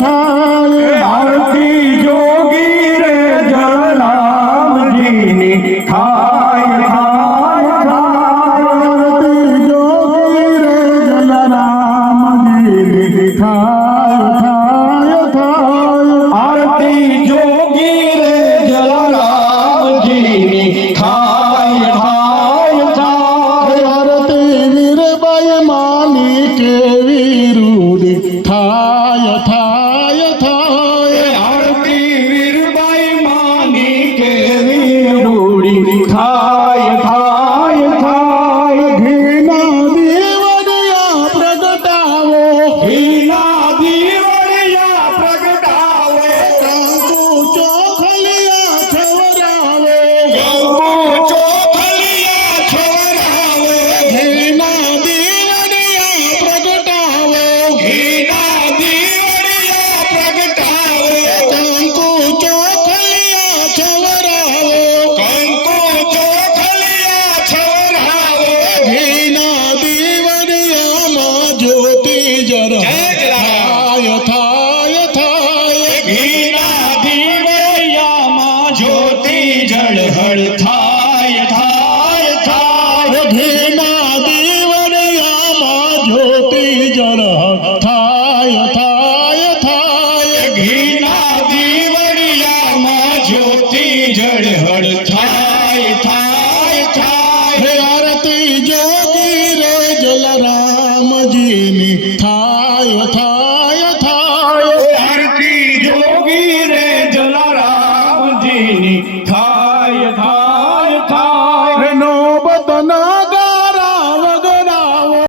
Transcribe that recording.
થાય આરતી જોગી રે જલારામજીની થાય થાય થાય આરતી જોગી રે જલારામજીની થાય થાય થાય આરતી જોગી રે જલારામજીની થાય થાય થાય આરતી વીરબાઈ માની કેવી રૂડી થાય થાય થાય આરતી વીરબાઈ માની કેવી રૂડી થાય થાય થાય ઘીના દીવડિયા પ્રગટાવો ઘીના દીવડિયા પ્રગટાવે કંકુ ચોખલિયા છવરાવો કંકુ ચોખલિયા છવરાવે ઘીના દીવડિયા પ્રગટાવો ઘીના દીવડિયા પ્રગટાવે કંકુ ચોખલિયા છવરાવો કંકુ ચોખલિયા છવરાવે ઘીના દીવડિયામાં જ્યોતિ જરા થાય થાય થાય ઘીના દીવડિયામાં જ્યોતિ ઝળહળ થાય થાય થાય ઘીના દીવડિયામાં જ્યોતિ જરા થાય થાય થાય ઘીના દીવડિયામાં જ્યોતિ ઝળહળ થાય થાય થાય આરતી જોગી રે જલારામજી